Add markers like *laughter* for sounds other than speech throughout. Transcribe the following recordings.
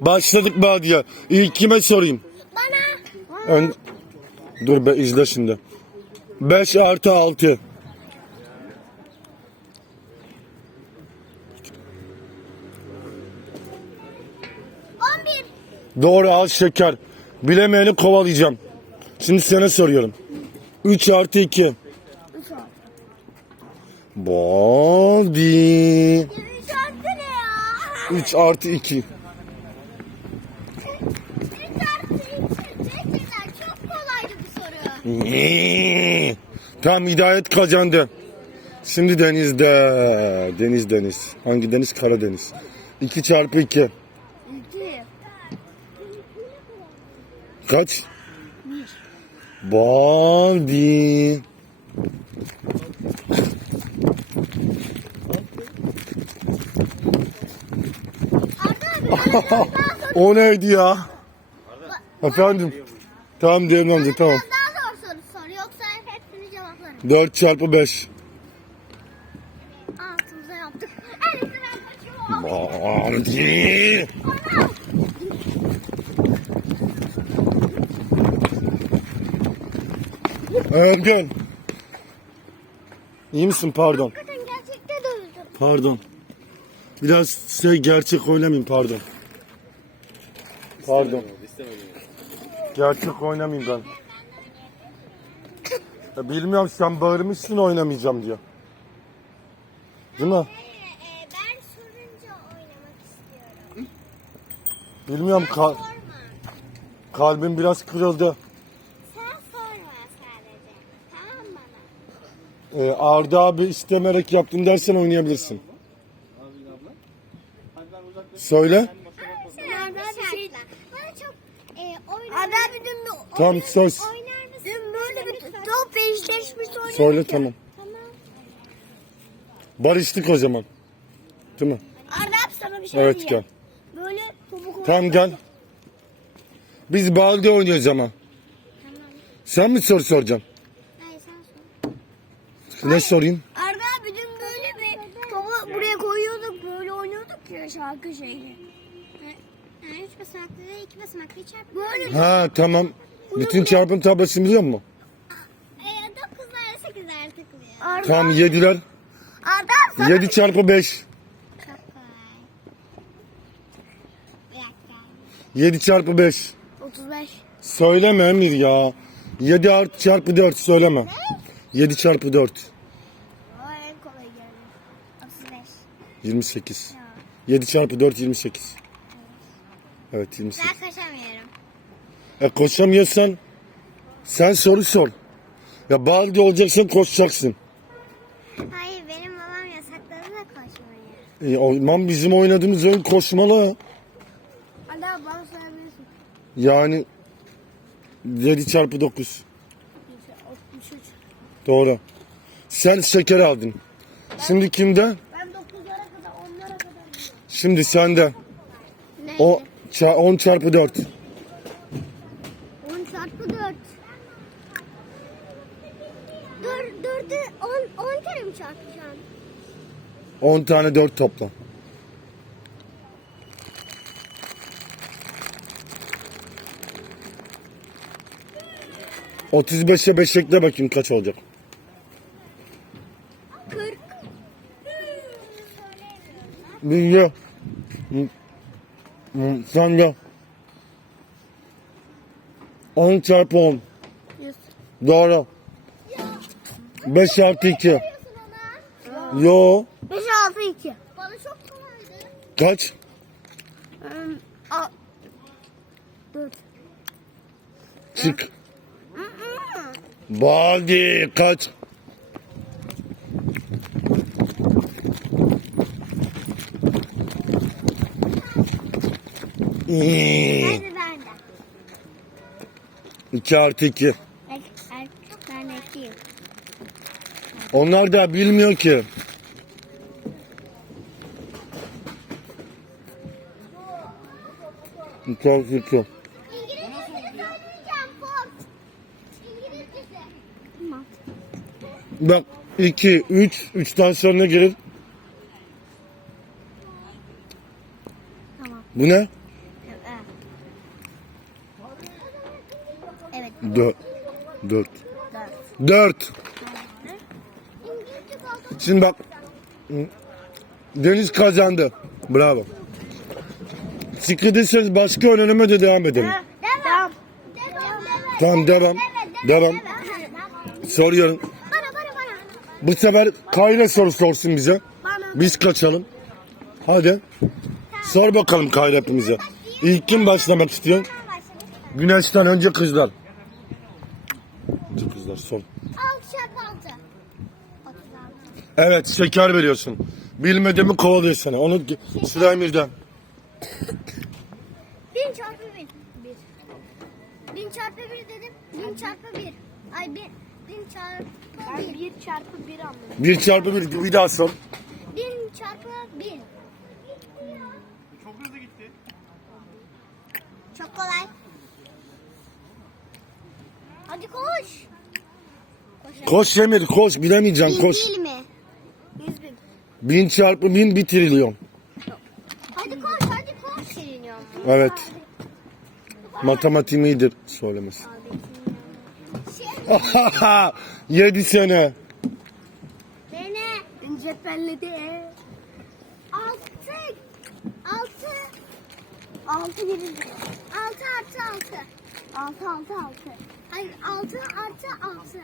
Başladık Badiye. İlk kime sorayım? Bana. Ön... Dur be izle şimdi. 5 artı 6. On bir. Doğru al şeker. Bilemeyeni kovalayacağım. Şimdi sana soruyorum. 3 artı 2. Üç artı. Baldi. Üç artı ne ya? 3 artı 2. Üç artı iki. Gerçekten çok kolaydı Tamam Hidayet kazandı. Şimdi denizde. Deniz deniz. Hangi deniz? Karadeniz. 2 çarpı 2. İki. Kaç? Bana *laughs* O neydi ya? Efendim? Tamam Devran amca tamam. daha zor soru sor. Yoksa hepsini cevaplarım. 4 çarpı 5. Altımıza yaptık. İyisi ben. Ergen. İyi misin? Pardon. Hakikaten gerçekte dövüldüm. Pardon. Biraz şey gerçek oynamayayım pardon. Pardon. Gerçek oynamayayım ben. Ya bilmiyorum sen bağırmışsın oynamayacağım diyor. Değil mi? Ee, ben sorunca oynamak istiyorum. Bilmiyorum kal- Sorma. kalbim biraz kırıldı. Sen sorma sadece. Tamam mı bana? Ee, Arda abi istemeyerek yaptım dersen oynayabilirsin. Söyle. Sen Arda bir şey... Bana çok e, oynar Arda bir dün Tamam söz. oynar mısın? Dün böyle bir top eşleşmiş oynadık Söyle tamam. Tamam. Barıştık o zaman. Değil mi? Arda abi sana bir şey Evet diyeceğim. gel. Böyle topuk Tamam gel. Biz balde oynuyoruz ama. Tamam. Sen mi soru soracaksın? Hayır sen sor. Ne sorayım? Arda abi dün böyle bir topu buraya koyuyorduk böyle oynuyorduk ya şarkı şeyi. üç basamaklı ve iki basamaklı çarpı. Böyle Ha tamam. Bütün çarpım tablasını biliyor musun? Tamam yediler. Abi sana 7 çarpı 5. Çok kolay. Bir dakika. 7 çarpı 5. 35. Söyleme Emir ya. 7 artı çarpı 4 söyleme. 7 çarpı 4. O en kolay geldi. 35. 28. 7 çarpı 4 28. Evet 28. Ben kaçamıyorum. E koşamıyorsan sen soru sor. Ya balde olacaksın koşacaksın. Hayır benim babam yasakladı da koşmayı. E, oyman bizim oynadığımız oyun koşmalı. Arda bana söyleyebilirsin. Yani 7 çarpı 9. 63. Doğru. Sen şeker aldın. Şimdi kimde? Ben 9'lara kadar 10'lara kadar Şimdi sende. Ne? O ça- 10 çarpı 4. 10 çarpı 4. Dur, 4'ü 10, 10 kere mi çarpacağım? 10 tane 4 topla. Otuz beşe beş ekle bakayım kaç olacak. 40. Bilge. Sen de. 10 çarpı 10. 100. Doğru. 5 artı 2. Yo. 5, 6, 2. Bana çok kolaydı. Kaç? Um, a, 4. Çık. Baldi kaç? İyi. Hadi ben de. 2 artı 2. Ben, ben, ben ekleyeyim. Onlar da bilmiyor ki. Kral sürtüyorum. İngilizcesini söyleyeceğim Ford. İngilizcesi. Tamam. Bak 2, 3, 3'ten sonra gelir. Tamam. Bu ne? Evet. 4. 4. 4. Şimdi bak. Deniz kazandı. Bravo. Sıkıldıysanız başka öneme de devam edelim. Devam. Tamam devam. Devam. Soruyorum. Bana bana bana. Bu sefer Kayra soru sorsun bize. Biz kaçalım. Hadi. Sor bakalım Kayra hepimize. İlk kim başlamak istiyor? Güneşten önce kızlar. Önce kızlar sor. 6 çarpı 6. 36. Evet şeker veriyorsun. Bilmediğimi kovalıyor sana. Onu sıra Emir'den. 1000 çarpı 1000. 1. 1000 çarpı 1 dedim. 1000 çarpı 1. Ay 1000 1000 çarpı 1. 1 çarpı 1 anladım. Bir çarpı bir, bir daha sor. 1000 çarpı 1000. Çok hızlı gitti. Çok kolay. Hadi koş. Koş Emir koş bilemeyeceksin koş. değil mi? 100 bin. Bin çarpı bin bir trilyon. Hadi koş hadi koş. Siliniyor. Evet. Matematiğim iyidir söylemez. *laughs* Yedi sene. Beni. Cephelledi. Altı. Altı. Altı birinci. Altı artı altı. Altı altı altı. Hayır altı artı altı.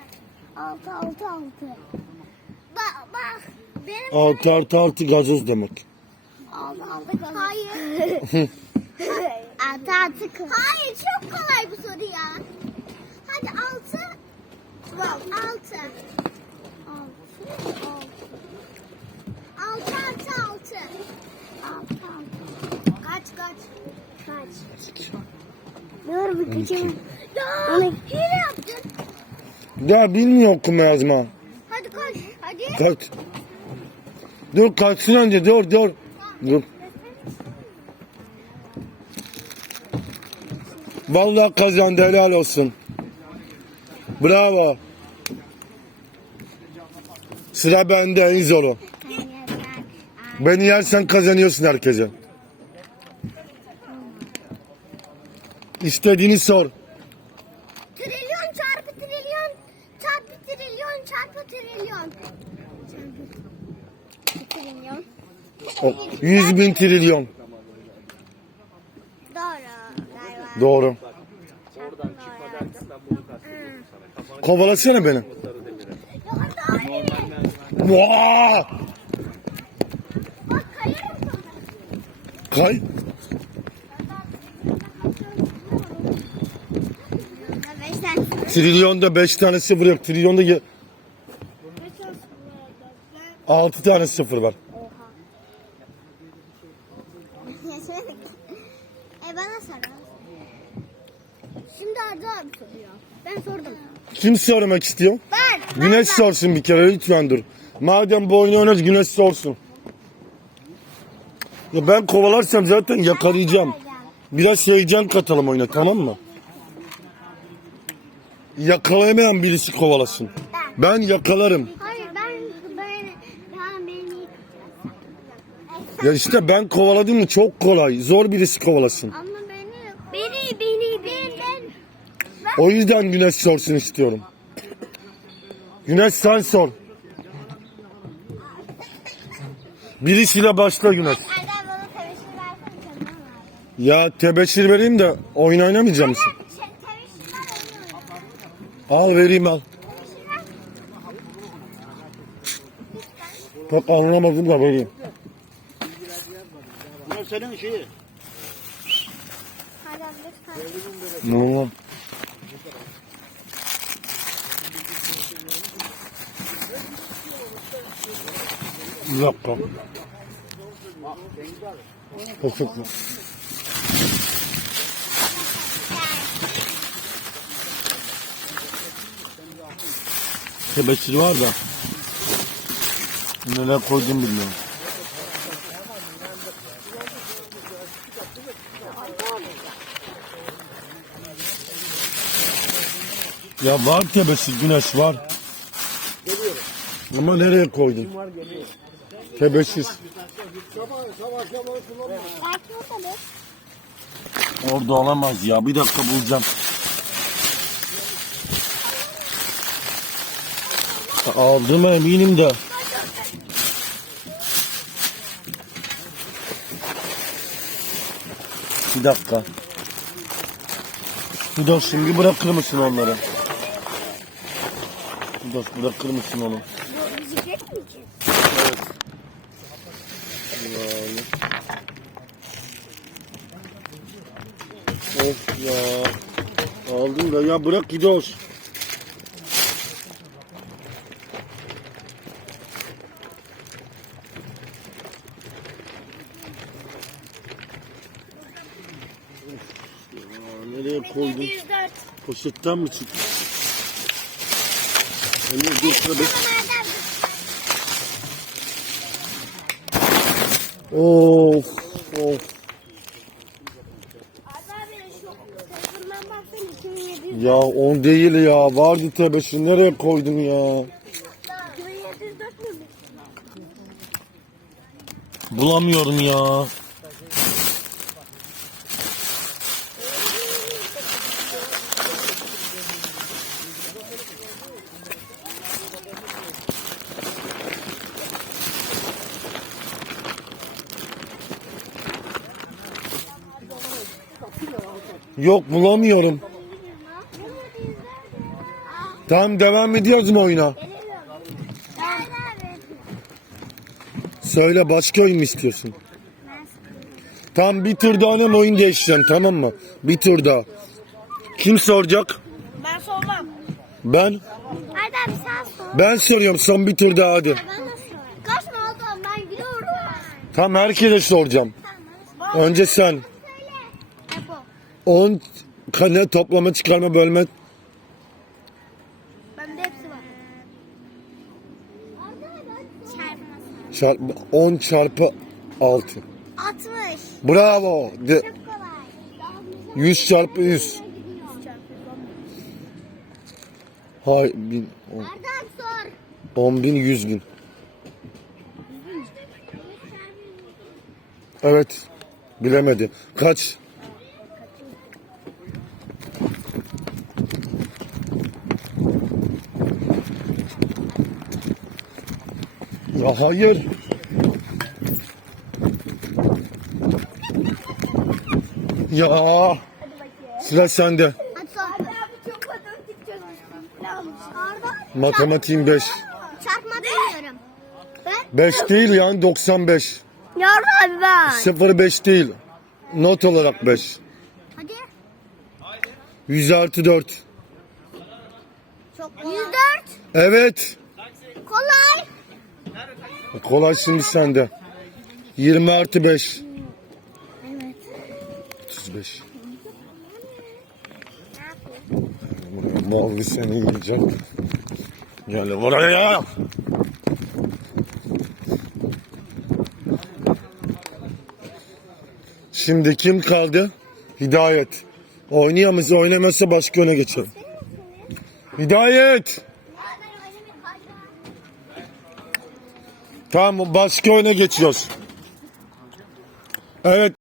Altı altı altı. Bak bak. Benim Altı artı altı gazoz demek. Altı altı kalır. *laughs* Hayır. altı altı kalır. Hayır çok kolay bu soru ya. Altı. Altı. Altı. Artı altı. Altı altı. Kaç kaç? Kaç? Dur bir kaçayım. Ya hile yaptın. Ya bilmiyor okuma yazma. Hadi koş. Hadi. Kaç. Dur kaçsın önce dur dur. Dur. Vallahi kazandı helal olsun. Bravo. Sıra bende en zoru. Beni yersen kazanıyorsun herkese. İstediğini sor. Trilyon çarpı trilyon çarpı trilyon çarpı trilyon. Çarpı trilyon. O, 100 bin trilyon. Doğru. Doğru. Kovalasana beni. Doğru. Vaa! Bak kayarım sonra. Kay. Beş. Trilyonda 5 tane sıfır yok. Trilyonda 6 tane sıfır var. *laughs* e bana sor. Şimdi Arda abi soruyor. Ben sordum. Kim sormak istiyor? Ben. Güneş sorsun bir kere lütfen dur. Madem bu oyunu oynuyoruz Güneş sorsun. Ya ben kovalarsam zaten yakalayacağım. Biraz heyecan katalım oyuna tamam mı? Yakalayamayan birisi kovalasın. Ben yakalarım. Hayır ben ben ben beni Ya işte ben kovaladım mı çok kolay. Zor birisi kovalasın. ama beni beni beni beni ben O yüzden Güneş sorsun istiyorum. Güneş sen sor. Birisiyle başla Güneş. Erdem bana tebeşir canım Ya tebeşir vereyim de oyun oynamayacak mısın? Şey, tebeşir ver. Al vereyim al. Bak anlamadım da vereyim. Bunlar senin şeyi. Lütfen. Ne oldu? Dakika. Teşekkür. Tebeşir var da. Neler koydum bilmiyorum. Ya var tebeşir güneş var. Ama nereye koydun? Tebessiz. Orada olamaz ya. Bir dakika bulacağım. Aldım eminim de. Bir dakika. Dur şimdi bırakır mısın onları? Dur bırakır mısın onu? Ki? Yani. Of ya. Aldım da ya bırak gidiyoruz. Nereye koydun? 704. Poşetten mi çıktı? Emir dur tabi. Of of. Abi şu telefondan baksana 2700. Ya on değil ya. Vardı tebeşir. Nereye koydun ya? 2704 mü? Bulamıyorum ya. Yok bulamıyorum. Tamam devam ediyoruz mu oyuna? Söyle başka oyun mu istiyorsun? Tamam bir tur daha hemen oyun değiştireceksin tamam mı? Bir tur daha. Kim soracak? Ben sormam. Ben. Hadi abi sen sor. Ben soruyorum son bir tur daha hadi. Ben de sorayım. Kaç mı oldu? Ben gidiyorum. Tamam herkese soracağım. Önce sen. Söyle. Epo. 10 kane toplama çıkarma bölme. Bende hepsi var. Çarpması. Çarpı, 10 çarpı 6. 60. Bravo. De, Çok kolay. 100 çarpı 100. Hay bin, on, Nereden sor? 10 bin 100 bin. Evet. Bilemedi. Kaç? Ya hayır. Ya sıra sende. Matematiğin 5. Çarpma bilmiyorum. Ben? 5 değil yani 95. Yardım abi ben. 0 5 değil. Not olarak 5. Hadi. 100 artı 4. Çok kolay. 104. Evet. Kolay. Kolay şimdi sende. 20 artı 5. Evet. 35. Mavi seni yiyeceğim. Gel buraya. Şimdi kim kaldı? Hidayet. Oynayamaz, oynamazsa başka öne geçelim. Hidayet. Tamam başka oyuna geçiyoruz. Evet.